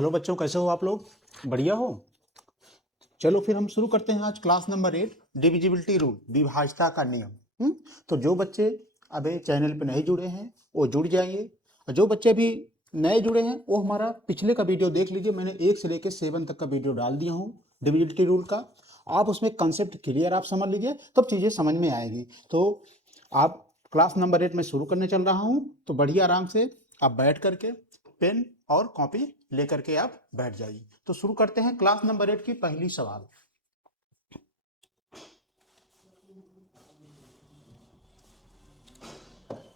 Hello बच्चों, कैसे हो आप लोग? बढ़िया हो? चलो फिर हम शुरू करते हैं आज क्लास नंबर 8 डिविजिबिलिटी रूल, विभाज्यता का नियम। तो जो बच्चे अभी चैनल पे नहीं जुड़े हैं वो जुड़ जाइए, और जो बच्चे अभी नए जुड़े हैं वो हमारा पिछले का वीडियो देख लीजिए। मैंने 1 से लेकर 7 तक का वीडियो डाल दिया हूँ डिविजिबिलिटी रूल का। आप उसमें कंसेप्ट क्लियर आप समझ लीजिए, तब चीज़ें समझ में आएगी। तो आप क्लास नंबर 8 में शुरू करने चल रहा हूँ, तो बढ़िया आराम से आप बैठ करके पेन और कॉपी लेकर के आप बैठ जाइए। तो शुरू करते हैं क्लास नंबर 8 की पहली सवाल।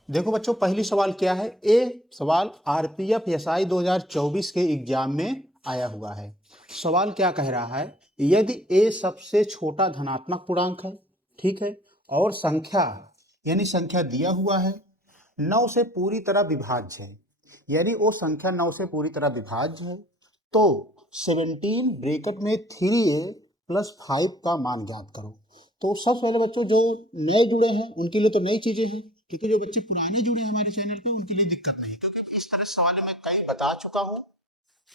देखो बच्चों, पहली सवाल क्या है? ए सवाल आरपीएफ एसआई 2024 के एग्जाम में आया हुआ है। सवाल क्या कह रहा है? यदि ए सबसे छोटा धनात्मक पूर्णांक है, ठीक है, और संख्या यानी संख्या दिया हुआ है 9 से पूरी तरह विभाज्य है, यानी वो संख्या 9 से पूरी तरह विभाज्य है, तो 17 ब्रैकेट में 3a प्लस 5 का मान ज्ञात करो। तो सबसे पहले बच्चों, जो नए जुड़े हैं उनके लिए तो नई चीजें हैं, क्योंकि जो बच्चे पुराने जुड़े हैं हमारे चैनल पे उनके लिए दिक्कत नहीं, क्योंकि इस तरह सवाल मैं कई बता चुका हूं,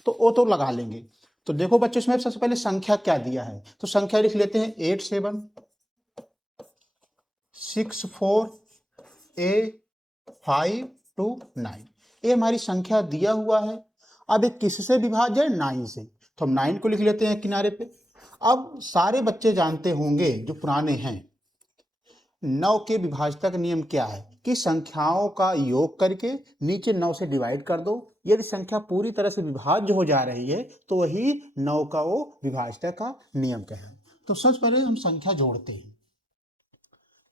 तो वो तो लगा लेंगे। तो देखो बच्चों, इसमें सबसे पहले संख्या क्या दिया है, तो संख्या लिख लेते हैं 8 7 6 4 a 5 2 9। ये हमारी संख्या दिया हुआ है। अब ये किससे विभाज्य है? 9 से, तो हम 9 को लिख लेते हैं किनारे पे। अब सारे बच्चे जानते होंगे जो पुराने हैं, 9 के विभाज्यता का नियम क्या है कि संख्याओं का योग करके नीचे 9 से डिवाइड कर दो। यदि संख्या पूरी तरह से विभाज्य हो जा रही है तो वही 9 का वो विभाज्यता का नियम का है। तो सबसे पहले हम संख्या जोड़ते हैं।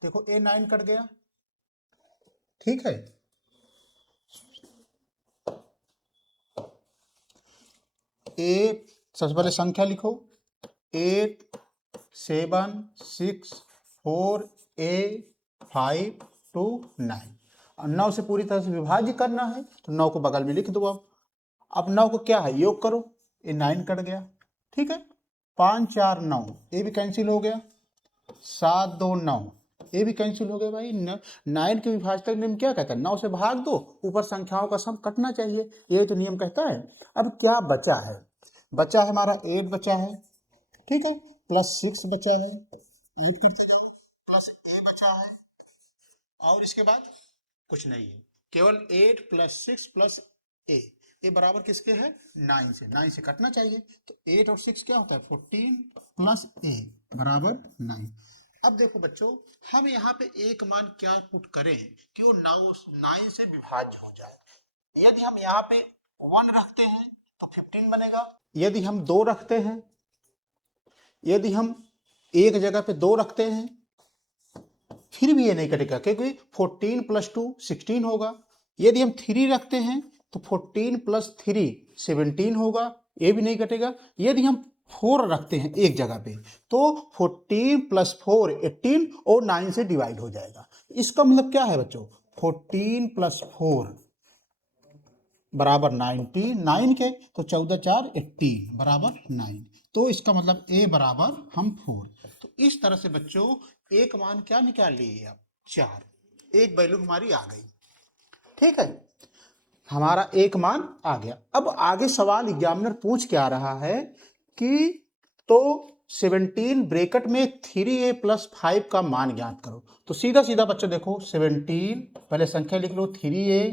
देखो ए 9 कट गया, ठीक है। ए सबसे पहले संख्या लिखो 8 7 6 4 a 5 2 9। और 9 से पूरी तरह से विभाज्य करना है तो 9 को बगल में लिख दो। अब 9 को क्या है? योग करो। ये 9 कट गया, ठीक है। 5 4 9, ये भी कैंसिल हो गया। 7 2 9, ये भी कैंसिल हो गया। भाई 9 के विभाजक नियम क्या कहता है? 9 से भाग दो, ऊपर संख्याओं का सम कटना चाहिए, ये तो नियम कहता है। अब क्या बचा है? बचा है हमारा 8 बचा है, ठीक है, प्लस 6 बचा है, 8 करते जाओ, प्लस ए बचा है, और इसके बाद कुछ नहीं है, केवल 8 प्लस 6 प्लस ए। ए बराबर किसके है? 9 से। 9 से कटना चाहिए, तो 8 और 6 क्या होता है? 14 प्लस ए बराबर 9। अब देखो बच्चों, हम यहाँ पे एक मान क्या पुट करें कि वो 9 से विभाज्य हो जाए। यदि हम यहाँ पे 1 रखते हैं तो 15 बनेगा। यदि हम 2 रखते हैं, यदि हम एक जगह पे 2 रखते हैं, फिर भी ये नहीं कटेगा, क्योंकि 14 प्लस 2 16 होगा। यदि हम 3 रखते हैं तो 14 प्लस 3 17 होगा, ये भी नहीं कटेगा। यदि हम 4 रखते हैं एक जगह पे तो 14 प्लस 4 18 और 9 से डिवाइड हो जाएगा। इसका मतलब क्या है बच्चों? 14 प्लस 4 बराबर 99 के, तो 14 4 18 बराबर 9। तो इसका मतलब ए बराबर हम 4। तो इस तरह से बच्चों एक मान क्या निकाल लिए आप? 4। एक वैल्यू हमारी आ गई, ठीक है, हमारा एक मान आ गया। अब आगे सवाल एग्जामिनर पूछ क्या रहा है कि तो 17 ब्रैकेट में 3a प्लस 5 का मान ज्ञात करो। तो सीधा सीधा बच्चों देखो, 17 पहले संख्या लिख लो 3a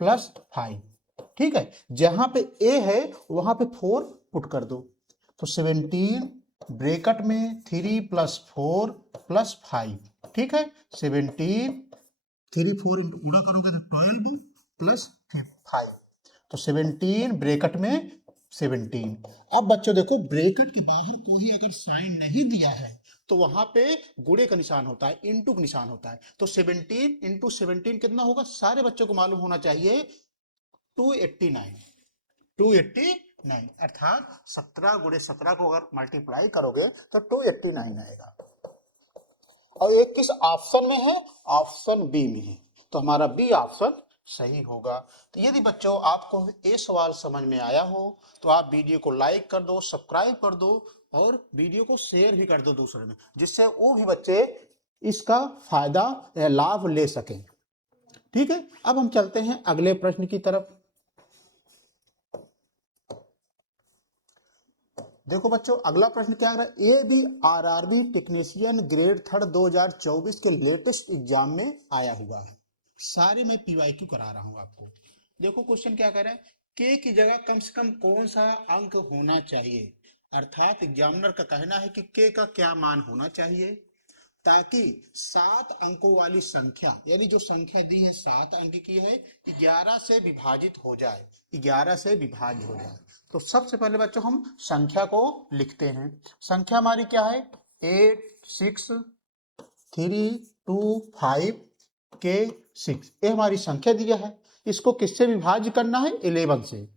प्लस 5, ठीक है। जहां पे a है वहां पे 4 पुट कर दो। तो 17 ब्रैकेट में 3 प्लस 4 प्लस 5, ठीक है। 17 3 4 गुणा करोगे तो 12 प्लस 5, तो 17 ब्रैकेट में 17। अब बच्चों देखो, ब्रैकेट के बाहर कोई अगर साइन नहीं दिया है तो वहां पे गुणे का निशान होता है, इनटू का निशान होता है। तो 17 इंटू 17 कितना होगा? सारे बच्चों को मालूम होना चाहिए, 289। 289 अर्थात 17 गुणे 17 को अगर मल्टीप्लाई करोगे तो 289 आएगा। और ये किस ऑप्शन में है? ऑप्शन बी में है, तो हमारा बी ऑप्शन सही होगा। तो यदि बच्चों आपको ये सवाल समझ में आया हो तो आप वीडियो को लाइक कर दो, सब्सक्राइब कर दो, और वीडियो को शेयर भी कर दो दूसरे में, जिससे वो भी बच्चे इसका फायदा या लाभ ले सकें, ठीक है। अब हम चलते हैं अगले प्रश्न की तरफ। देखो बच्चों अगला प्रश्न क्या आ रहा है, A B RRB technician grade 3 2024 के लेटेस्ट एग्जाम में आया हुआ है। सारे मैं पीवाईक्यू करा रहा हूं आपको। देखो क्वेश्चन क्या कह रहा है, के की जगह कम से कम कौन सा अंक होना चाहिए, अर्थात एग्जामिनर का कहना है कि के का क्या मान होना चाहिए ताकि 7 अंकों वाली संख्या, यानी जो संख्या दी है 7 अंक की है, 11 से विभाजित हो जाए, 11 से विभाज्य हो जाए। तो सबसे पहले बच्चों हम संख्या को लिखते हैं। संख्या हमारी क्या है, 8 6 3 2 5 के 6, ये हमारी संख्या दिया है। इसको किससे विभाज्य करना है, 11 से,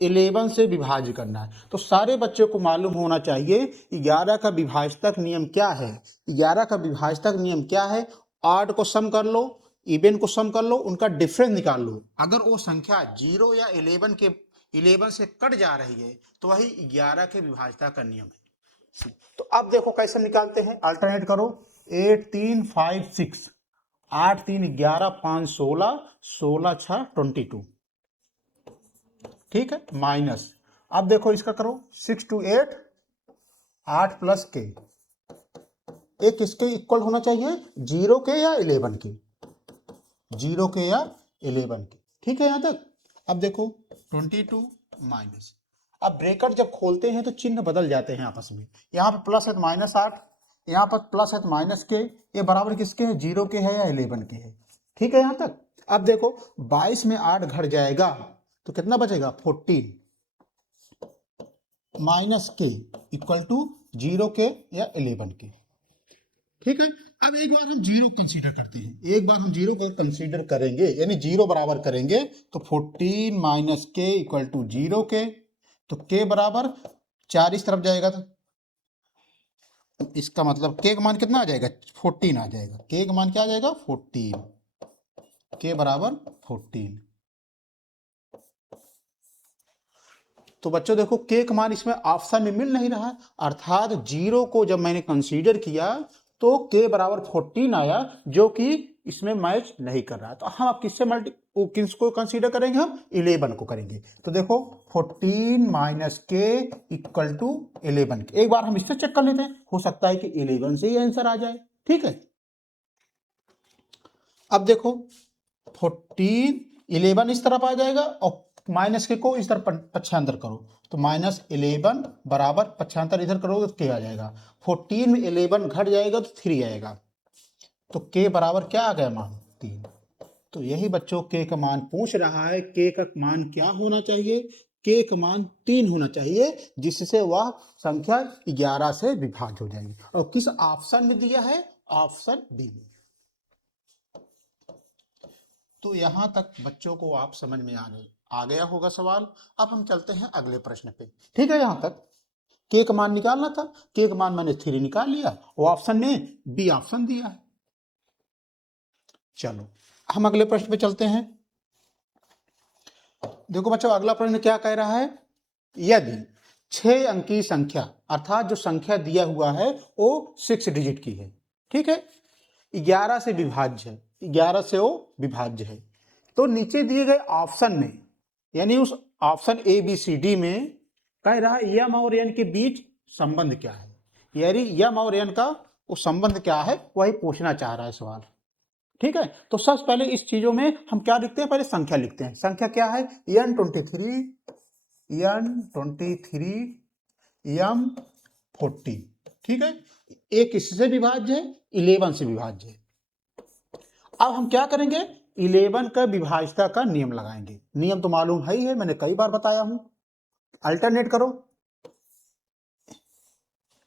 11 से विभाज्य करना है। तो सारे बच्चों को मालूम होना चाहिए 11 का विभाजक नियम क्या है। 11 का विभाजक नियम क्या है, ऑड को सम कर लो, इवन को सम कर लो, उनका डिफरेंस निकाल लो। अगर वो संख्या 0 या 11 से कट जा रही है तो वही 11 के विभाजक का नियम है। तो अब देखो कैसे निकालते हैं, अल्टरनेट करो। 8 3 5 6, 8 3 11 5 16, 16 6 22, ठीक है, माइनस। अब देखो इसका करो 6 2 8, 8 प्लस के, एक किसके इक्वल होना चाहिए, 0 के या 11 के, 0 के या 11 के, ठीक है यहां तक। अब देखो 22 माइनस, अब ब्रैकेट जब खोलते हैं तो चिन्ह बदल जाते हैं आपस में, यहाँ पर प्लस है तो माइनस 8, यहाँ पर प्लस है तो माइनस के, ये बराबर किसके है, 0 के है या 11 के है, ठीक है यहां तक। अब देखो 22 में 8 घट जाएगा तो कितना बचेगा, 14 माइनस के इक्वल टू 0 के या 11 के, ठीक है। अब एक बार हम 0 कंसीडर करते हैं, एक बार हम 0 को कंसीडर करेंगे, यानी 0 बराबर करेंगे तो 14 माइनस के इक्वल टू 0 के, तो के बराबर 4 इस तरफ जाएगा तो इसका मतलब के का मान कितना आ जाएगा, 14 आ जाएगा। के का मान क्या आ जाएगा, 14, के बराबर 14। तो बच्चों देखो के का मान इसमें ऑप्शन में मिल नहीं रहा, अर्थात 0 को जब मैंने कंसीडर किया तो के बराबर 14 आया, जो कि इसमें मैच नहीं कर रहा। तो हम अब किससे किसको कंसीडर करेंगे, हम 11 को करेंगे। तो देखो 14 माइनस के इक्वल टू 11 के, एक बार हम इससे चेक कर लेते हैं, हो सकता है कि 11 से ही आंसर आ जाए, ठीक है। अब देखो 14 11 इस तरफ आ जाएगा और माइनस के को इस तरफ पक्षांतर करो, तो माइनस 11 बराबर पक्षांतर इधर करोगे तो के आ जाएगा, 14 में 11 घट जाएगा तो 3 आएगा, तो के बराबर क्या आ गया, मान 3। तो यही बच्चों के का मान पूछ रहा है, के का मान क्या होना चाहिए, के का मान 3 होना चाहिए, जिससे वह संख्या 11 से विभाज्य हो जाएगी। और किस ऑप्शन में दिया है, ऑप्शन बी में। तो यहां तक बच्चों को आप समझ में आ गया होगा सवाल। अब हम चलते हैं अगले प्रश्न पे, ठीक है। यहां तक के का मान निकालना था, के का मान मैंने 3 निकाल लिया, वो ऑप्शन में बी ऑप्शन दिया है। चलो हम अगले प्रश्न पे चलते हैं। देखो बच्चों अगला प्रश्न क्या कह रहा है, यदि 6 अंकी संख्या, अर्थात जो संख्या दिया हुआ है वो 6 डिजिट की है, ठीक है, 11 से विभाज्य है, 11 से वो विभाज्य है, तो नीचे दिए गए ऑप्शन में, यानी उस option A B C D में कह रहा है यम और एन के बीच संबंध क्या है, यानी यम और एन का वो संबंध क्या है, वही पूछना चाह रहा है सवाल, ठीक है। तो सबसे पहले इस चीजों में हम क्या लिखते हैं, पहले संख्या लिखते हैं। संख्या क्या है, n23 m 40, ठीक है, एक किससे विभाज्य है, 11 से विभाज्य है। अब हम क्या करेंगे, 11 का विभाज्यता का नियम लगाएंगे। नियम तो मालूम है ही है, मैंने कई बार बताया हूं, अल्टरनेट करो,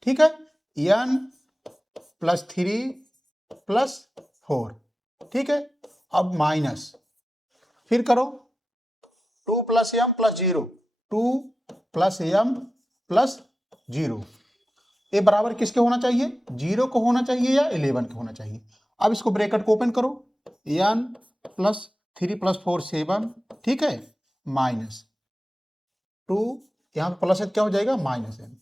ठीक है, n + 3 + 4, ठीक है। अब माइनस, फिर करो 2 + m + 0, 2 + m + 0, ये बराबर किसके होना चाहिए, 0 को होना चाहिए या 11 के होना चाहिए। अब इसको ब्रैकेट को ओपन करो, n + 3 + 4 7, ठीक है, माइनस 2, यहाँ पर प्लस क्या हो जाएगा, -n,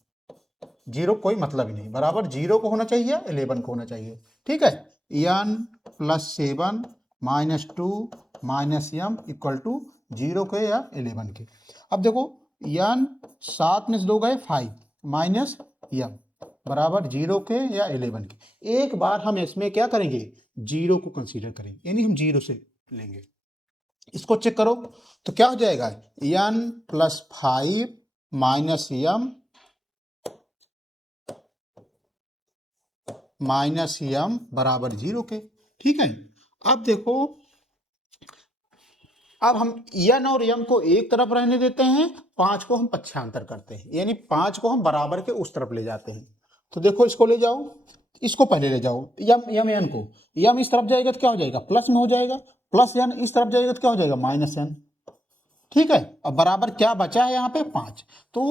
0 कोई मतलब ही नहीं, बराबर 0 को होना चाहिए या 11 को होना चाहिए, ठीक है। n + 7 -2 -m इक्वल टू 0 के या 11 के। अब देखो यन 7 में से 2 गए 5 माइनस यम बराबर 0 के या 11 के। एक बार हम इसमें क्या करेंगे, 0 को कंसीडर करेंगे, यानी हम 0 से लेंगे। इसको चेक करो तो क्या हो जाएगा, n प्लस 5 माइनस यम बराबर 0 के। ठीक है, अब देखो, अब हम n और m को एक तरफ रहने देते हैं, 5 को हम पक्षांतर करते हैं, यानी 5 को हम बराबर के उस तरफ ले जाते हैं। तो देखो इसको ले जाओ, इसको पहले ले जाओ, यम n को, यम इस तरफ जाएगा तो क्या हो जाएगा, प्लस में हो जाएगा, प्लस n इस तरफ जाएगा तो क्या हो जाएगा, माइनस n। ठीक है, अब बराबर क्या बचा है यहाँ पे 5। तो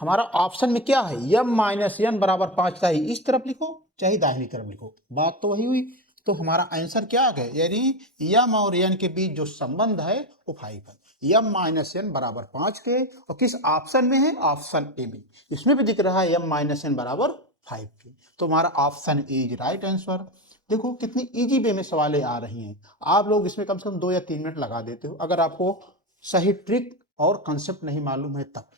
हमारा ऑप्शन में क्या है, यम माइनस n बराबर 5, चाहे इस तरफ लिखो चाहे दाहिनी तरफ लिखो, बात तो वही हुई। तो हमारा आंसर क्या आ गया, यानी यम और n के बीच जो संबंध है वो 5 है, यम माइनस n बराबर 5 के। और किस ऑप्शन में है, ऑप्शन ए में, इसमें भी दिख रहा है यम माइनस n बराबर 5 के। तो हमारा option A is right answer. देखो कितनी इजी वे में सवालें आ रही हैं, आप लोग इसमें कम से कम 2 या 3 मिनट लगा देते हो, अगर आपको सही ट्रिक और कंसेप्ट नहीं मालूम है तब।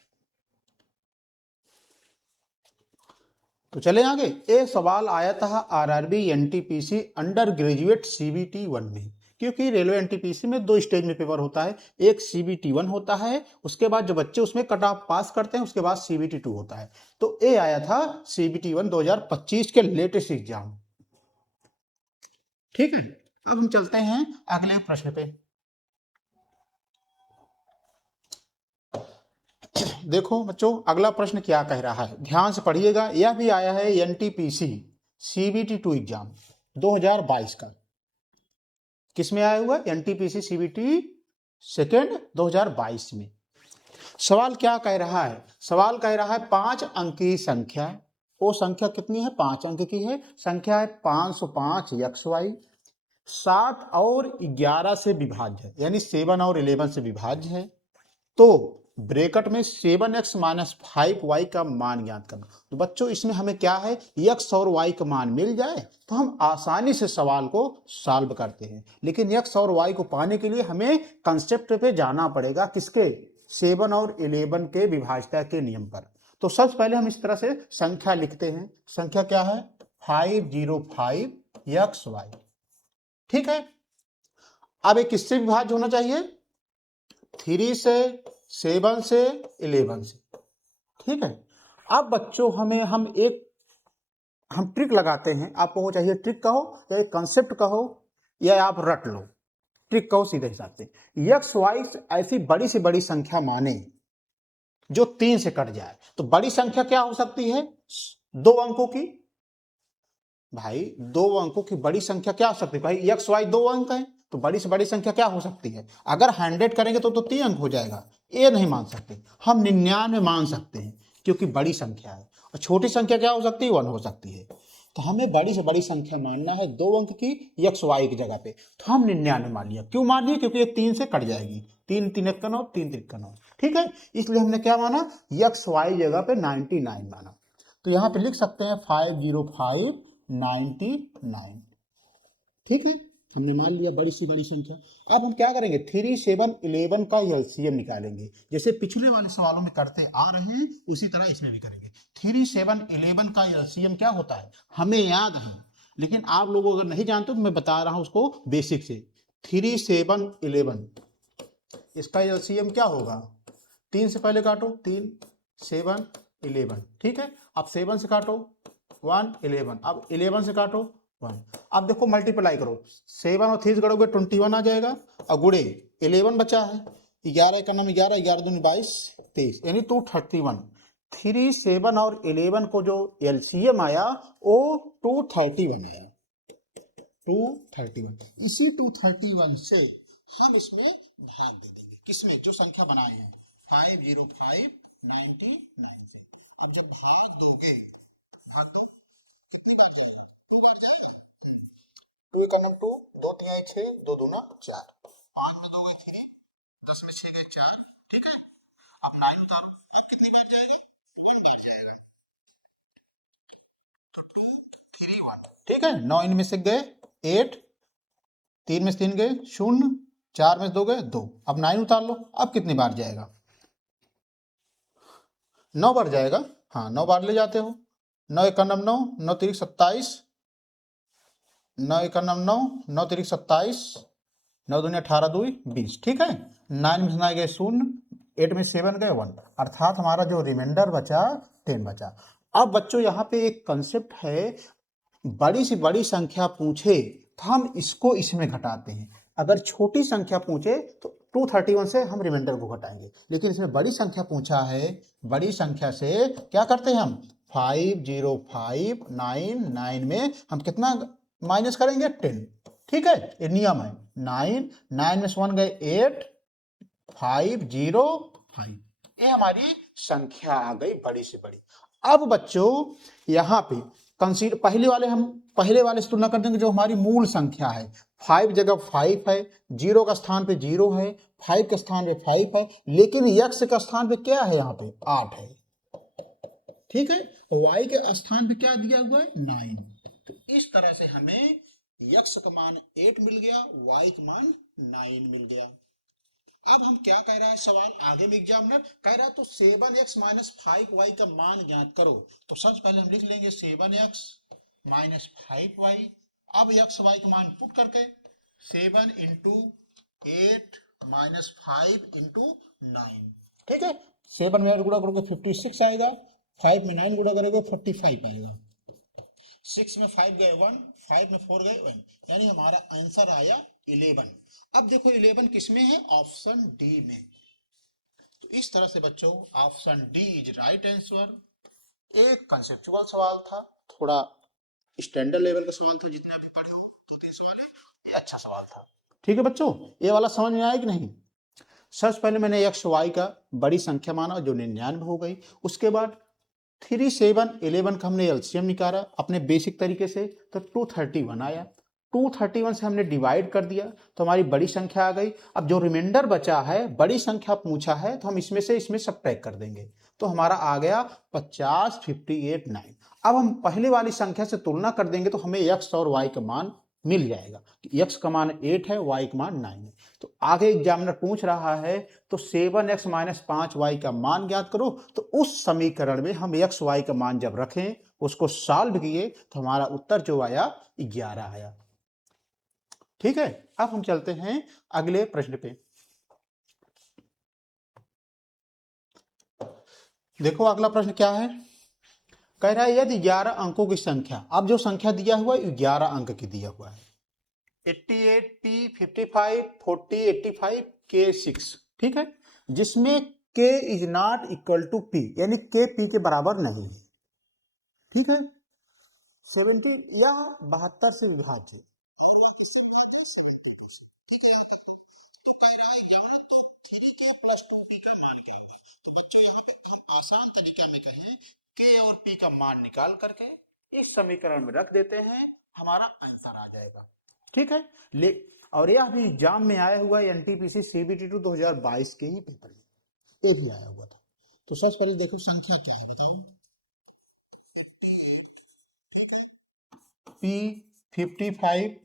तो चले आगे, एक सवाल आया था RRB NTPC under graduate CBT 1 में, क्योंकि रेलवे एनटीपीसी में 2 स्टेज में पेपर होता है, एक सीबीटी 1 होता है, उसके बाद जो बच्चे उसमें कट ऑफ पास करते हैं उसके बाद सीबीटी 2 होता है। तो ये आया था सीबीटी 1 2025 के लेटेस्ट एग्जाम। ठीक है, अब हम चलते हैं अगले प्रश्न पे। देखो बच्चों, अगला प्रश्न क्या कह रहा है, ध्यान से पढ़िएगा, यह भी आया है एनटीपीसी सीबीटी 2 एग्जाम 2022 का। किसमें आया हुआ, एनटीपीसी सीबीटी सेकेंड 2022 में। सवाल क्या कह रहा है, सवाल कह रहा है 5 अंक की संख्या, वो संख्या कितनी है, 5 अंक की है, संख्या है 505 XY, 7 और 11 से विभाज्य है, यानी 7 और 11 से विभाज्य है। तो ब्रैकेट में 7x माइनस 5y का मान ज्ञात करना। तो बच्चों इसमें हमें क्या है, x और y का मान मिल जाए तो हम आसानी से सवाल को सॉल्व करते हैं, लेकिन x और y को पाने के लिए हमें कंसेप्ट पे जाना पड़ेगा, किसके, 7 और 11 के विभाज्यता के नियम पर। तो सबसे पहले हम इस तरह से संख्या लिखते हैं, संख्या क्या है 505 XY। ठीक है, अब एक किससे विभाज्य होना चाहिए, 3 से, 7 से, 11 से। ठीक है, अब बच्चों हम ट्रिक लगाते हैं, आपको चाहिए ट्रिक कहो या कंसेप्ट कहो या आप रट लो, ट्रिक कहो सीधे हिसाब से। एक्स वाई ऐसी बड़ी से बड़ी संख्या माने जो 3 से कट जाए, तो बड़ी संख्या क्या हो सकती है, 2 अंकों की। भाई 2 अंकों की बड़ी संख्या क्या हो सकती है, भाई एक्स वाई 2 अंक है, तो बड़ी से बड़ी संख्या क्या हो सकती है, अगर 100 करेंगे तो 3 अंक हो जाएगा, ये नहीं मान सकते हम, 99 मान सकते हैं क्योंकि बड़ी संख्या है। और छोटी संख्या क्या हो सकती है, 1 हो सकती है। तो हमें बड़ी से बड़ी संख्या मानना है 2 अंक की एक्स वाई की जगह पे, तो हम 99 मान लिया। क्यों मान लिया, क्योंकि ये 3 से कट जाएगी, 3 3 1 9, 3 3 9। ठीक है, इसलिए हमने क्या माना, एक्स वाई जगह पे 99 माना। तो यहाँ पे लिख सकते हैं 505 99। ठीक है, हमने मान लिया बड़ी सी बड़ी संख्या। अब हम क्या करेंगे, 3 7 11 का एलसीएम निकालेंगे, जैसे पिछले वाले सवालों में करते आ रहे हैं उसी तरह इसमें भी करेंगे। 3 7 11 का एलसीएम क्या होता है, हमें याद है, लेकिन आप लोग अगर नहीं जानते तो मैं बता रहा हूं उसको बेसिक से। 3 7 11 इसका एलसीएम क्या होगा, 3 से पहले काटो 3 7 11। ठीक है, अब 7 से काटो 1 11, अब 11 से काटो 1। अब देखो मल्टीप्लाई करो, 7 और 3 करोगे 21 आ जाएगा, और गुड़े 11 बचा है, 11 का नाम 11, 11 दूनी 22 23, यानी 231। 3 7 और 11 को जो एलसीएम आया वो 231 आया, 231। इसी 231 से हम इसमें भाग दे देंगे, किसमें, जो संख्या बनाए हैं 505 99 से। अब जब भाग दोगे, टू का नाम 2, 2 3 6, 2 दूना 4, 5 में 2 गए 3, 10 में 6 गए 4। ठीक है, अब 9 उतारो, अब कितनी बार जाएगा, 1 बार जाएगा, तो 2 3 1। ठीक है, 9 इनमें से गए 8, 3 में से 3 गए 0, 4 में से 2 गए 2। अब 9 उतार लो, अब कितनी बार जाएगा, 9 बार जाएगा, हाँ 9 बार ले जाते हो। 9 एका नम 9, 9 तिरिक 27, 9 एका नम 9, 9 तिरिक 27, 9 दूनी 18 2 20, ठीक है। 9 में से गए 0, 8 में 7 गए 1, अर्थात हमारा जो रिमाइंडर बचा 10 बचा। अब बच्चों यहाँ पे एक कंसेप्ट है, बड़ी से बड़ी संख्या पूछे तो हम इसको इसमें घटाते हैं, अगर छोटी संख्या पूछे तो 231 से हम रिमाइंडर को घटाएंगे, लेकिन इसमें बड़ी संख्या पूछा है, बड़ी संख्या से क्या करते हैं हम 5059 में हम कितना माइनस करेंगे 10, ठीक है, ये नियम है। 9 में से 1 गए 8, 505, ये हमारी संख्या आ गई बड़ी से बड़ी। अब बच्चों यहाँ पे कंसीडर पहले वाले से तुलना कर देंगे, जो हमारी मूल संख्या है 5 जगह 5 है, 0 का स्थान पे 0 है, 5 के स्थान पे 5 है, लेकिन x का स्थान पे क्या है, यहाँ पे 8 है, ठीक है, y के स्थान पे क्या दिया हुआ है 9। तो इस तरह से हमें x का मान 8 मिल गया, y का मान 9 मिल गया। अब हम क्या कह रहा है सवाल, आगे में एग्जामिनर कह रहा है तो 7x माइनस 5y का मान ज्ञात करो। तो सबसे पहले हम लिख लेंगे 7x माइनस 5y। अब x y का मान पुट करके 7 इंटू 8 माइनस 5 इंटू 9, ठीक है। 7 में 8 गुणा करोगे 56 आएगा, 5 में 9 गुणा करोगे 45 आएगा, 6 में 5 गए 1, 5 में 4 गए 1, यानी हमारा आंसर आया 11। अब देखो 11 किसमें है, ऑप्शन डी में। तो इस तरह से बच्चों option D is right answer. एक कंसेप्चुअल सवाल था, थोड़ा स्टैंडर्ड लेवल का सवाल था, जितने आप पढ़े हो 2-3 सवाल है, ये अच्छा सवाल था, ठीक है बच्चों। ये वाला समझ में आया कि नहीं। सबसे पहले मैंने एक्स वाई का बड़ी संख्या माना जो 99 हो गई, उसके बाद 3, 7, 11 का हमने एलसीएम निकाला अपने बेसिक तरीके से, तो 231 आया। 231 से हमने डिवाइड कर दिया तो हमारी बड़ी संख्या आ गई। अब जो रिमाइंडर बचा है, बड़ी संख्या पूछा है, तो हम इसमें से सब्ट्रैक्ट कर देंगे, तो हमारा आ गया 50, 58, 9। अब हम पहले वाली संख्या से तुलना कर देंगे तो हमें x और y का मान मिल जाएगा। x का मान 8 है, y का मान 9 है। तो आगे एग्जामिनर पूछ रहा है तो 7x माइनस 5y का मान ज्ञात करो। तो उस समीकरण में हम x y का मान जब रखें, उसको सॉल्व किए, तो हमारा उत्तर जो आया 11 आया, ठीक है। अब हम चलते हैं अगले प्रश्न पे। देखो अगला प्रश्न क्या है, कह रहा है यदि 11 अंकों की संख्या, अब जो संख्या दिया हुआ है 11 अंक की दिया हुआ है, 88, P 55, 40, 85, K 6, ठीक है, जिसमें K is not equal to P, यानी K P के बराबर नहीं है, ठीक है। 70 या 72 से विभाज्य, आसान तरीका में कहें K और P का मान निकाल करके इस समीकरण में रख देते हैं, हमारा आंसर आ जाएगा, ठीक है। ले और यह भी एग्जाम में आया हुआ है, एनटीपीसी CBT 2022 के ही पेपर में ये भी आया हुआ था। तो सबसे पहले देखो संख्या क्या है बताओ, P 55,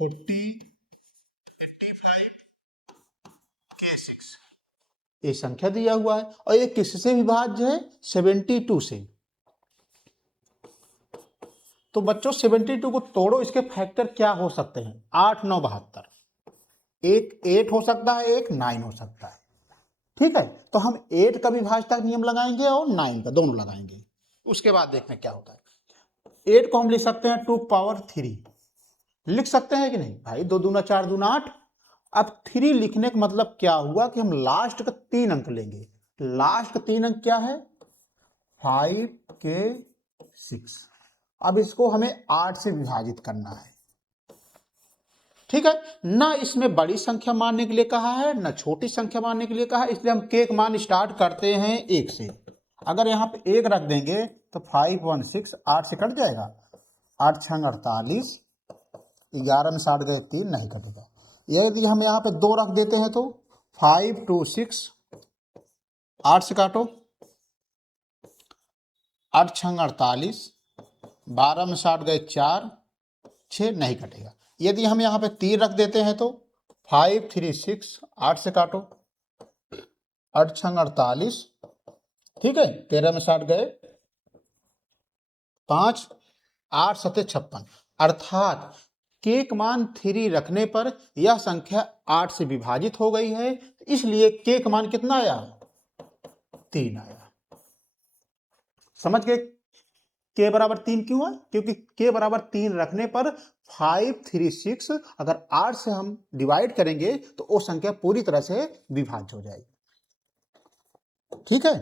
40, 85, K 6, ये संख्या दिया हुआ है और ये किससे विभाज्य है, 72 से। तो बच्चों 72 को तोड़ो, इसके फैक्टर क्या हो सकते हैं, 8, 9, 72, एक 8 हो सकता है, एक 9 हो सकता है, ठीक है। तो हम 8 का विभाज्यता नियम लगाएंगे और 9 का, दोनों लगाएंगे, उसके बाद देखते हैं क्या होता है। 8 को हम लिख सकते हैं 2 पावर 3, लिख सकते हैं कि नहीं भाई, 2 दूना 4 दूना 8। अब 3 लिखने का मतलब क्या हुआ कि हम लास्ट का 3 अंक लेंगे, लास्ट का 3 अंक क्या है 5 के 6। अब इसको हमें 8 से विभाजित करना है, ठीक है। ना इसमें बड़ी संख्या मानने के लिए कहा है, ना छोटी संख्या मानने के लिए कहा है, इसलिए हम के का मान स्टार्ट करते हैं 1 से। अगर यहाँ पे 1 रख देंगे तो 5, 1, 6, 8 से कट जाएगा, 8 6 48, 11 में 60 गए 3, नहीं कटेगा। यदि हम यहाँ पे 2 रख देते हैं तो 5, 2, 6, 8 से काटो, 8 6 48, 12 में 60 गए 4, 6, नहीं कटेगा। यदि हम यहाँ पे 3 रख देते हैं तो 5, 3, 6, 8 से काटो, 8 6 48, ठीक है, 13 में 60 गए, 5, 8 सत्ते 56, अर्थात के का मान 3 रखने पर यह संख्या 8 से विभाजित हो गई है, इसलिए के का मान कितना आया, 3 आया। समझ गए के बराबर 3 क्यों है, क्योंकि के बराबर 3 रखने पर 5, 3, 6 अगर 8 से हम डिवाइड करेंगे तो वो संख्या पूरी तरह से विभाज्य हो जाएगी। ठीक है,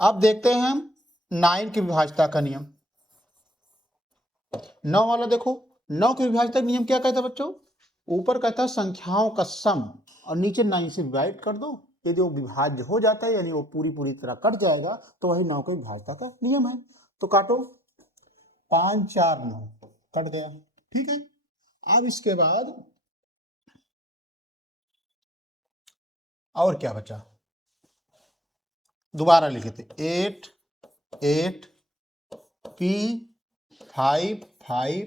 अब देखते हैं हम 9 की विभाज्यता का नियम। 9 वाला देखो, 9 की विभाज्यता नियम क्या कहता है बच्चों, ऊपर कहता है संख्याओं का सम और नीचे 9 से डिवाइड कर दो, यदि वो विभाज्य हो जाता है यानी वो पूरी तरह कट जाएगा तो वही 9 की विभाज्यता का नियम है। तो काटो, 5, 4, 9 कट गया। ठीक है, अब इसके बाद और क्या बचा, दोबारा लिखे थे 8, 8 P 5, 5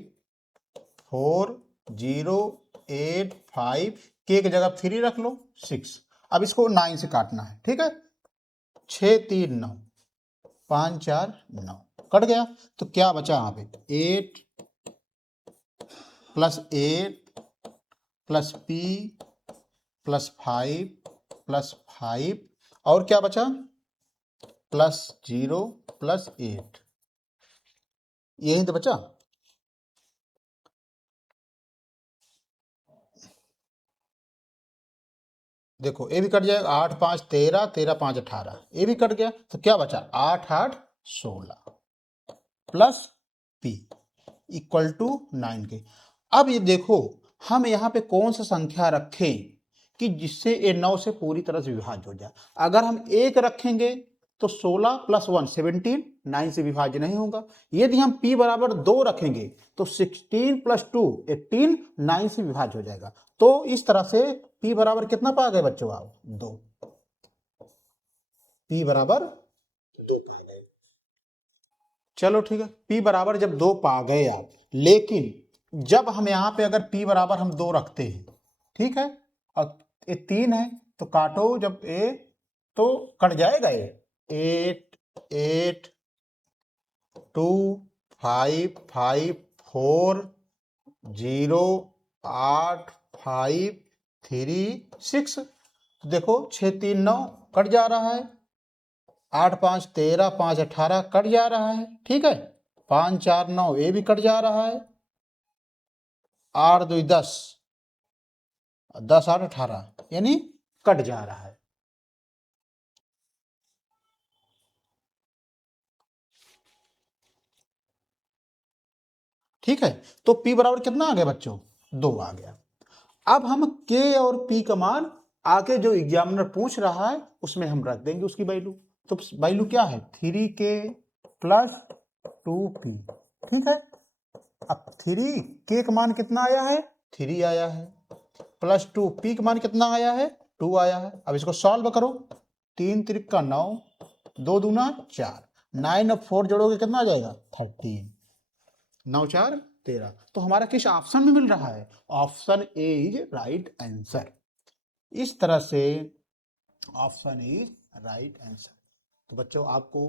4 0 8 5 के जगह 3 रख लो 6। अब इसको 9 से काटना है। ठीक है, 6, 3, 9, 5, 4, 9 कट गया। तो क्या बचा यहाँ पे 8 + 8 + P + 5 + 5 और क्या बचा +0 + 8, यही तो बचा। देखो ये भी कट जाएगा, 8, 5, 13, 13, 5, 18, ये भी कट गया। तो क्या बचा 8, 8, 16 + P = 9 के। अब ये देखो हम यहाँ पे कौन सा संख्या रखें कि जिससे ये 9 से पूरी तरह से विभाज्य हो जाए। अगर हम 1 रखेंगे तो 16 + 1 17, 9 से विभाज्य नहीं होगा। यदि हम p बराबर 2 रखेंगे तो 16 + 2 18, 9 से विभाज्य हो जाएगा। तो इस तरह से p बराबर कितना पा गए बच्चों आप, 2। p बराबर 2 पा गए। चलो ठीक है, p बराबर जब 2 पा गए आप, लेकिन जब हम यहाँ पे अगर p बराबर हम 2 रखते हैं, ठीक है, और ये 3 है तो काटो, जब ए तो कट जाएगा ये 8, 8 2 5 5 4 0 8 5 3 6। देखो 6, 3, 9 कट जा रहा है, 8, 5, 13, 5, 18 कट जा रहा है। ठीक है, 5, 4, 9 ये भी कट जा रहा है, 8, 2, 10, 10, 8, 18 यानी कट जा रहा है। ठीक है, तो p बराबर कितना आ गया बच्चों, 2 आ गया। अब हम k और p का मान आके जो एग्जामिनर पूछ रहा है उसमें हम रख देंगे उसकी वैल्यू। तो वैल्यू क्या है 3k + 2p। ठीक है, अब 3k का मान कितना आया है, 3 आया है, +2 p का मान कितना आया है, 2 आया है। अब इसको सॉल्व करो, 3 × 9, 2 दूना 4, 9 और 4 जोड़ोगे कितना आ जाएगा 13, 9, 4, 13। तो हमारा किस ऑप्शन में मिल रहा है, option A is right answer. इस तरह से ऑप्शन इज राइट आंसर। तो बच्चों आपको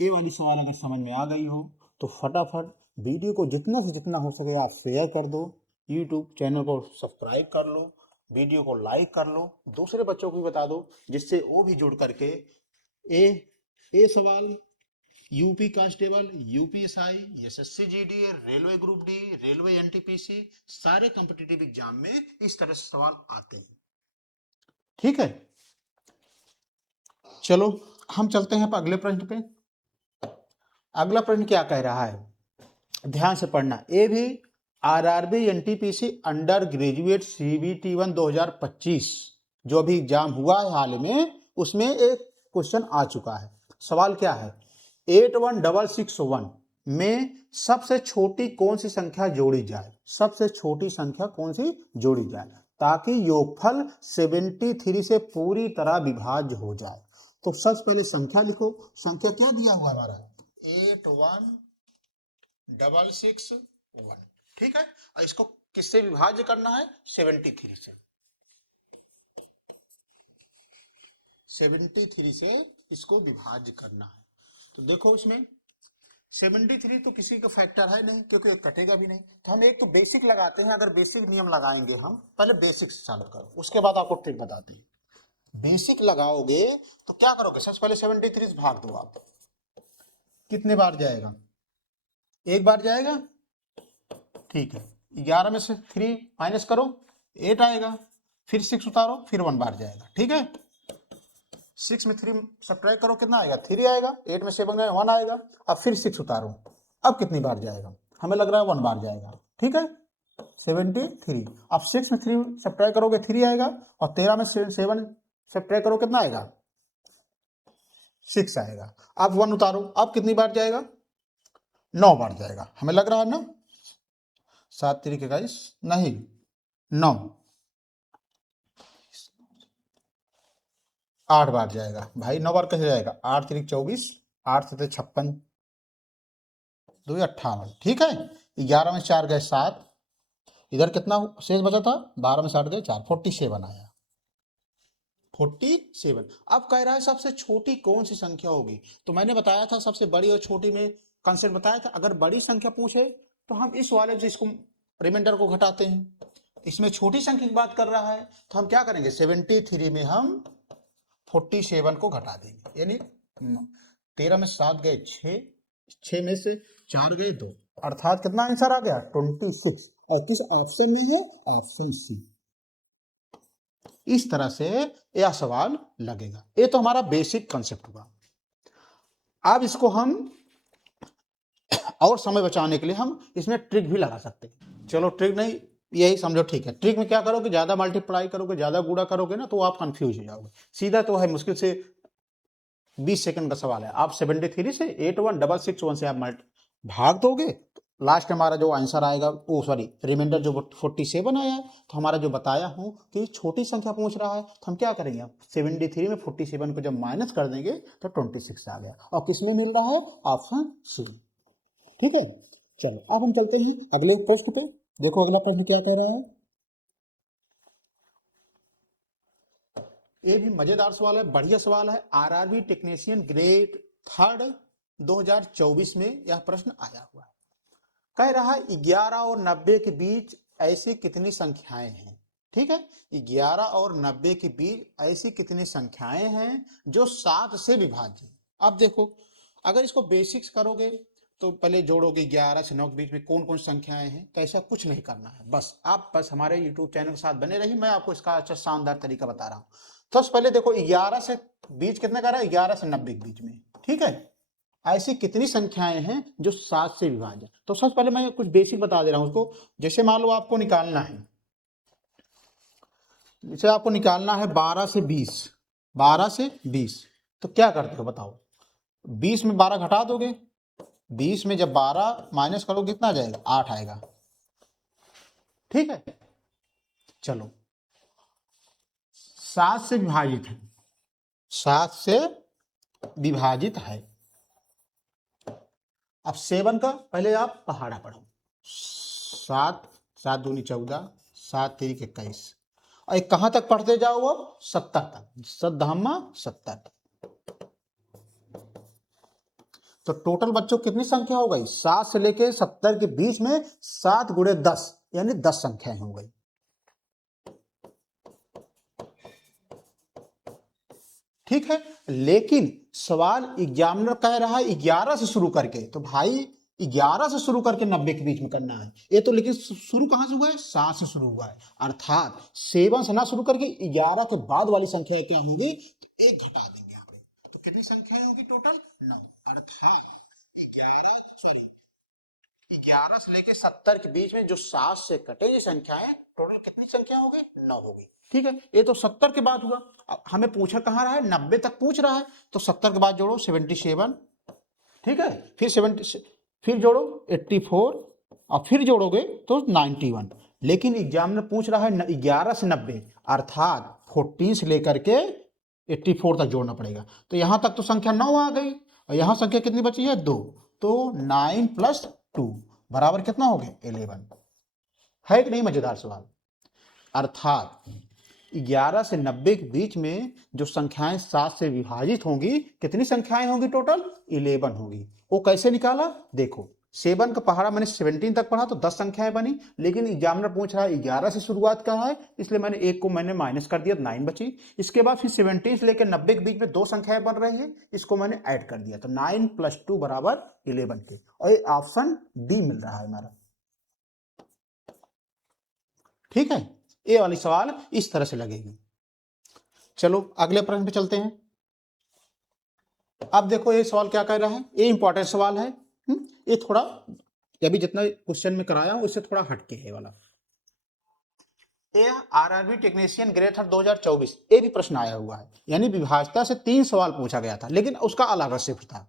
ये वाली सवाल अगर समझ में आ गई हो तो फटाफट वीडियो को जितना से जितना हो सके आप शेयर कर दो, यूट्यूब चैनल को सब्सक्राइब कर लो, वीडियो को लाइक कर लो, दूसरे बच्चों को भी बता दो जिससे वो भी जुड़ करके ए सवाल, UP constable, UPSI, SSC GD, railway group D, railway NTPC, सारे कॉम्पिटिटिव एग्जाम में इस तरह से सवाल आते हैं। ठीक है, चलो हम चलते हैं अगले प्रश्न पे। अगला प्रश्न क्या कह रहा है, ध्यान से पढ़ना। ये भी RRB NTPC under graduate CBT 1 2025 जो अभी एग्जाम हुआ है हाल में, उसमें एक क्वेश्चन आ चुका है। सवाल क्या है, 81661 में सबसे छोटी कौन सी संख्या जोड़ी जाए, सबसे छोटी संख्या कौन सी जोड़ी जाए ताकि योगफल 73 से पूरी तरह विभाज्य हो जाए। तो सबसे पहले संख्या लिखो, संख्या क्या दिया हुआ हमारा 81661। ठीक है, और इसको किससे विभाज्य करना है 73 से, 73 से इसको विभाज्य करना है। तो देखो इसमें 73 तो किसी का फैक्टर है नहीं क्योंकि ये कटेगा भी नहीं, तो हम एक तो बेसिक लगाते हैं। अगर बेसिक नियम लगाएंगे हम, पहले बेसिक से चालू करो, उसके बाद आपको ट्रिक बताते हैं। बेसिक लगाओगे तो क्या करोगे, सबसे पहले 73 से भाग दो आप, कितने बार जाएगा, एक बार जाएगा, ठीक है। 11 में से 3 माइनस करो, 8 आएगा, फिर 6 उतारो, फिर 1 बार जाएगा, ठीक है। 6 में 3 सब्ट्रैक्ट करो, कितना आएगा, 3 आएगा। 8 में 7 में 1 आएगा। अब फिर 6 उतारो, अब कितनी बार जाएगा, हमें लग रहा है 1 बार जाएगा, ठीक है। 73, अब 6 में 3 सब्ट्रैक्ट करोगे 3 आएगा, और 13 में 7 सब्ट्रैक्ट करो, कितना आएगा, 6 आएगा। अब 1 उतारो, अब कितनी बार जाएगा, 9 बार जाएगा, हमें लग रहा है ना। 7 3 21, नहीं 9, 8 बार जाएगा भाई। 9 बार कैसे जाएगा, 8 3 24, 8 से 56, 2 58, ठीक है। 11 में 4 गए 7, इधर कितना शेष बचा था, 12 में 7 गए 4, 47 आया, 47। अब कह रहा है सबसे छोटी कौन सी संख्या होगी, तो मैंने बताया था सबसे बड़ी और छोटी में कंसेप्ट बताया था। अगर बड़ी संख्या पूछे तो हम इस वाले से इसको रिमाइंडर को घटाते हैं, इसमें छोटी संख्या की बात कर रहा है तो हम क्या करेंगे, 73 में हम 47 को घटा देंगे, यानी 13 में 7 गए 6, 6 में से 4 गए 2, अर्थात कितना आंसर आ गया, 26। और किस ऑप्शन में है, ऑप्शन सी। इस तरह से यह सवाल लगेगा। ये तो हमारा बेसिक कंसेप्ट हुआ। अब इसको हम और समय बचाने के लिए हम इसमें ट्रिक भी लगा सकते हैं। चलो ट्रिक नहीं, यही समझो, ठीक है। ट्रिक में क्या करोगे, ज्यादा मल्टीप्लाई करोगे, ज्यादा गुणा करोगे ना, तो आप कंफ्यूज हो जाओगे। सीधा तो है, मुश्किल से 20 सेकंड का सवाल है। आप 73 से 81661 से आप भाग दोगे, लास्ट हमारा जो आंसर आएगा, वो सॉरी रिमाइंडर जो 47 आया है। तो हमारा जो बताया हूं कि छोटी संख्या पूछ रहा है, तो हम क्या करेंगे, 73 में 47 को जब माइनस कर देंगे तो 26 आ गया, और किसमें मिल रहा है, ऑप्शन सी, ठीक है। चलो अब हम चलते हैं अगले प्रश्न पे। देखो अगला प्रश्न क्या कह रहा है, ये भी मजेदार सवाल है, बढ़िया सवाल है। आरआरबी टेक्नीशियन ग्रेड 3 2024 में यह प्रश्न आया हुआ है। कह रहा है 11 और 90 के बीच ऐसी कितनी संख्याएं हैं, ठीक है। 11 और 90 के बीच ऐसी कितनी संख्याएं हैं जो 7 से विभाज्य। अब देखो, अगर इसको बेसिक्स करोगे तो पहले जोड़ोगे 11 से 9 के बीच में कौन कौन संख्याएं हैं, तो ऐसा कुछ नहीं करना है। बस आप हमारे यूट्यूब चैनल के साथ बने रहिए, मैं आपको इसका अच्छा शानदार तरीका बता रहा हूँ। तो पहले देखो 11 से बीच कितना कर रहा है, 11 से 90 के बीच में, ठीक है। ऐसी कितनी संख्याएं हैं जो 7 से विभाज्य। तो सबसे पहले मैं कुछ बेसिक बता दे रहा हूं उसको। जैसे मान लो आपको निकालना है, जैसे आपको निकालना है 12 से 20, 12 से 20, तो क्या करते हो बताओ, 20 में 12 घटा दोगे, 20 में जब 12 माइनस करोगे कितना आ जाएगा, 8 आएगा, ठीक है। चलो 7 से विभाजित है, 7 से विभाजित है। अब 7 का पहले आप पहाड़ा पढ़ो, 7 7 दूनी 14, 7 3 21, और कहां तक पढ़ते जाओ, अब 70 तक, 70 तक। तो टोटल बच्चों कितनी संख्या हो गई, 7 से लेके 70 के बीच में 7 गुणे 10 यानी 10 संख्याएं हो गई, ठीक है। लेकिन सवाल एग्जामिनर कह रहा है 11 से शुरू करके, तो भाई 11 से शुरू करके 90 के बीच में करना है। ये तो लेकिन शुरू कहां से हुआ है, 7 से शुरू हुआ है, अर्थात 7 से ना शुरू करके 11 के बाद वाली संख्या क्या होंगी, तो 1 घटा देंगे यहाँ पे, तो कितनी संख्याएं होगी टोटल, 9, अर्थात 11 से लेके 70 के बीच में जो 7 से कटेगी संख्याएं, टोटल कितनी संख्या होगी, 9 होगी, ठीक है। ये तो 70 के बाद हुआ। अब हमें पूछा कहां रहा है, 90 तक पूछ रहा है, तो 70 के बाद जोड़ो 77, ठीक है। फिर 70, फिर जोड़ो 84, और फिर जोड़ोगे तो 91। लेकिन एग्जाम में पूछ रहा है 11 से 90, अर्थात 14 से लेकर के 84 तक जोड़ना पड़ेगा। तो यहां तक तो संख्या 9 आ गई, और यहां संख्या कितनी बची है, 2, तो 9 + 2 बराबर कितना हो गया, 11। है कि नहीं मजेदार सवाल। अर्थात 11 से 90 के बीच में जो संख्याएं 7 से विभाजित होंगी, कितनी संख्याएं होंगी टोटल? 11 होंगी। वो कैसे निकाला? देखो 7 का पहाड़ा मैंने 17 तक पढ़ा तो 10 संख्याएं बनी, लेकिन एग्जामिनर पूछ रहा है 11 से शुरुआत कर रहा है, इसलिए मैंने एक को मैंने माइनस कर दिया, 9 बची। इसके बाद फिर 17 से लेकर 90 के बीच में 2 संख्याएं बन रही है, इसको मैंने ऐड कर दिया, तो 9 + 2 = 11 के, और ये ऑप्शन डी मिल रहा है हमारा। ठीक है, ये वाली सवाल इस तरह से लगेगी। चलो अगले प्रश्न पे चलते हैं। अब देखो ये सवाल क्या कह रहा है, ये इंपॉर्टेंट सवाल है। ये थोड़ा अभी जितना क्वेश्चन में कराया हूं उससे थोड़ा हटके है वाला। ये आरआरबी टेक्नीशियन ग्रेड थर्ड 2024 ये भी प्रश्न आया हुआ है, यानी विभाज्यता से 3 सवाल पूछा गया था, लेकिन उसका अलग शिफ्ट था।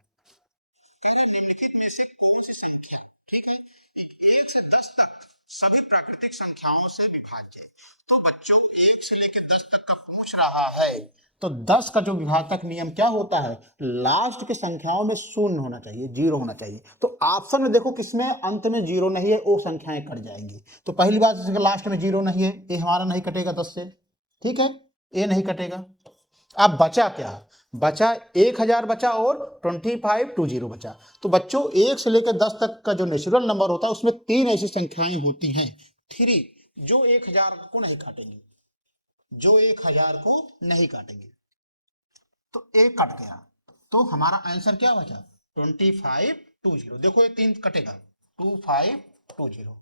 सभी प्राकृतिक संख्याओं से विभाज्य है। तो बच्चों 1 से लेकर 10 तक का पूछ रहा है, तो 10 का जो विभाजक नियम क्या होता है, लास्ट के संख्याओं में शून्य होना चाहिए, 0 होना चाहिए। तो ऑप्शन में देखो किसमें अंत में 0 नहीं है, वो संख्याएं कट जाएंगी। तो पहली बात इसके लास्ट में 0 नहीं है, ये हमारा नहीं कटेगा 10 से, ठीक है, ये नहीं कटेगा। अब बचा क्या? बचा 1000 बचा और 2520 बचा। तो बच्चों 1 से लेकर 10 तक का जो नेचुरल नंबर होता है उसमें 3 ऐसी संख्याएं होती हैं, 3 जो 1000 को नहीं काटेंगे, जो 1000 को नहीं काटेंगे। तो एक कट गया, तो हमारा आंसर क्या बचा? 2520। देखो ये 3 कटेगा, 2520,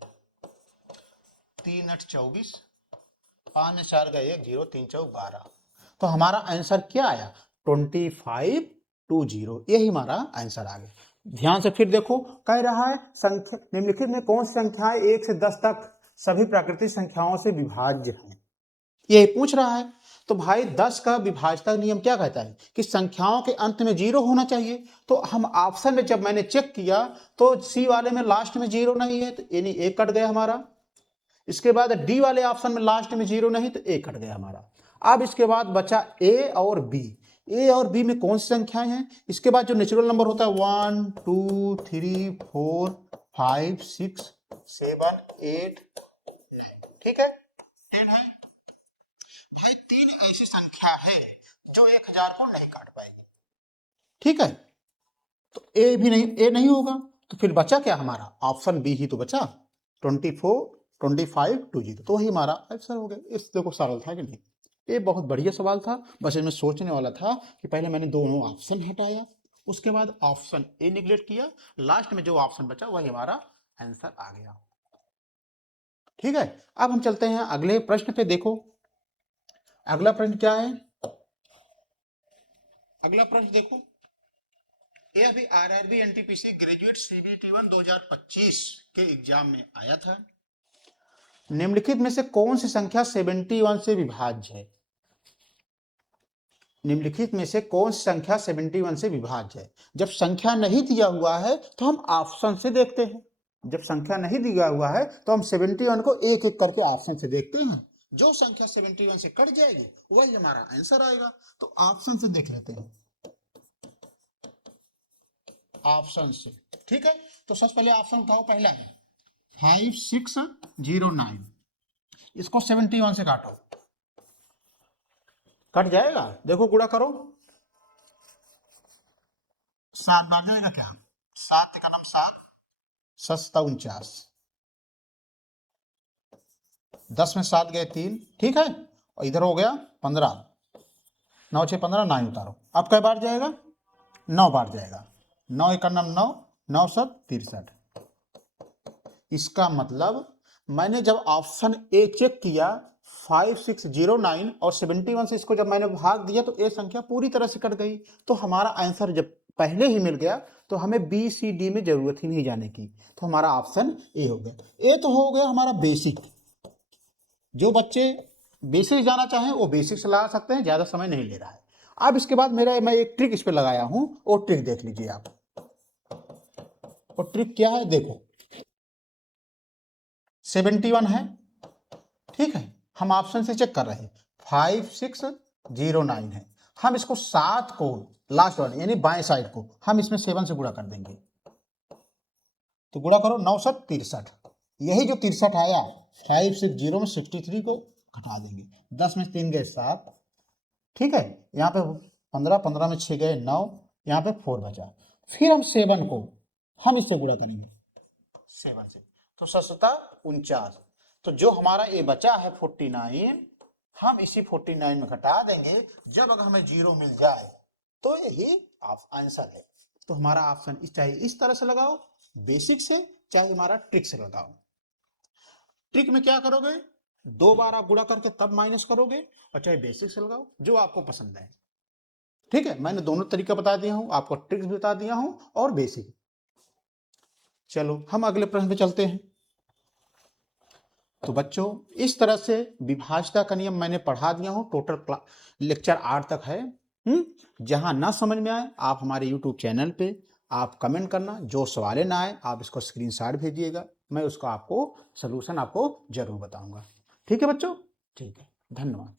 3 8 24, 5 4 का 1 0, 3 4 12। तो हमारा आंसर क्या आया? 2520, यही हमारा आंसर आ गया। ध्यान से फिर देखो, कह रहा है संख्या निम्नलिखित में कौन सी संख्याएं 1 से 10 तक सभी प्राकृतिक संख्याओं से विभाज्य हैं, यही पूछ रहा है। तो भाई 10 का विभाज्यता नियम क्या कहता है कि संख्याओं के अंत में 0 होना चाहिए। तो हम ऑप्शन में जब मैंने चेक किया तो सी वाले में लास्ट में 0 नहीं है, तो यानी एक कट गया हमारा। इसके बाद डी वाले ऑप्शन में लास्ट में 0 नहीं, तो एक कट गया हमारा। अब इसके बाद बचा ए और बी। ए और बी में कौन सी संख्याएं हैं? इसके बाद जो नेचुरल नंबर होता है 1 2 3 4 5 6 7 8 9, ठीक है, 10 है। भाई 3 ऐसी संख्या है जो 1000 को नहीं काट पाएगी, ठीक है। तो ए भी नहीं, ए नहीं होगा, तो फिर बचा क्या हमारा? ऑप्शन बी ही तो बचा, 24 25 20। तो वही हमारा आंसर हो गया। इस देखो सरल था कि नहीं? ये बहुत बढ़िया सवाल था, बस इसमें सोचने वाला था कि पहले मैंने दोनों ऑप्शन हटाया, उसके बाद ऑप्शन ए निगलेक्ट किया, लास्ट में जो ऑप्शन बचा वही हमारा आंसर आ गया, ठीक है। अब हम चलते हैं अगले प्रश्न पे। देखो अगला प्रश्न क्या है, अगला प्रश्न देखो, ये अभी आरआरबी एनटीपीसी ग्रेजुएट सीबीटी 1 2025 के एग्जाम में आया था। निम्नलिखित में से कौन सी संख्या 71 से विभाज्य है? निम्नलिखित में से कौन सी संख्या 71 से विभाज्य है? जब संख्या नहीं दिया हुआ है तो हम ऑप्शन से देखते हैं, जब संख्या नहीं दिया हुआ है तो हम 71 को एक एक करके ऑप्शन से देखते हैं, जो संख्या 71 से कट जाएगी वही हमारा आंसर आएगा। तो ऑप्शन से देख लेते हैं, ऑप्शन से, ठीक है। तो सबसे पहले ऑप्शन उठाओ, पहला है 5609, इसको 71 से काटो, कट जाएगा। देखो गुणा करो, 7 बार जाएगा क्या? 7 का नाम 7 सस्ता 49, 10 में 7 गए 3, ठीक है, और इधर हो गया 15, 9 6 15, 9 उतारो। अब कै बार जाएगा? 9 बार जाएगा, 9 का नाम 9, 9 7 63। इसका मतलब मैंने जब ऑप्शन ए चेक किया 5609 और 71 से इसको जब मैंने भाग दिया तो ए संख्या पूरी तरह से कट गई। तो हमारा आंसर जब पहले ही मिल गया तो हमें बी सी डी में जरूरत ही नहीं जाने की, तो हमारा ऑप्शन ए हो गया। ए तो हो गया हमारा बेसिक, जो बच्चे बेसिक जाना चाहें वो बेसिक से लगा सकते हैं, ज्यादा समय नहीं ले रहा है। अब इसके बाद मैं एक ट्रिक इस पे लगाया हूं, वो ट्रिक देख लीजिए आप। वो ट्रिक क्या है? देखो 71 है, ठीक है, हम ऑप्शन से चेक कर रहे हैं, 5609 है, हम इसको 7 को लास्ट वाले यानी बाएं साइड को हम इसमें 7 से गुणा कर देंगे। तो गुणा करो 9 7 63, यही जो 63 आया 560 में 63 को घटा देंगे। 10 में 3 गए 7, ठीक है। यहाँ पे 15, 15 में 6 गए 9, यहाँ पे 4 बचा। फिर हम 7 को हम इससे गुणा करेंगे 7 से, तो 7 49। तो जो हमारा ये बचा है 49, हम इसी 49 में घटा देंगे। जब अगर हमें 0 मिल जाए तो यही आंसर है। तो हमारा ऑप्शन चाहे इस तरह से लगाओ बेसिक से, चाहे हमारा ट्रिक से लगाओ। ट्रिक में क्या करोगे, 2 बार आप गुणा करके तब माइनस करोगे, और चाहे बेसिक से लगाओ, जो आपको पसंद है। ठीक है, मैंने दोनों तरीका बता दिया हूं, आपको ट्रिक्स भी बता दिया हूं और बेसिक। चलो हम अगले प्रश्न पे चलते हैं। तो बच्चों इस तरह से विभाज्यता का नियम मैंने पढ़ा दिया हूं, टोटल लेक्चर 8 तक है। जहां ना समझ में आए आप हमारे यूट्यूब चैनल पे आप कमेंट करना, जो सवाल ना आए आप इसको स्क्रीनशॉट भेजिएगा, मैं उसका आपको सलूशन आपको जरूर बताऊंगा। ठीक है बच्चों, ठीक है, धन्यवाद।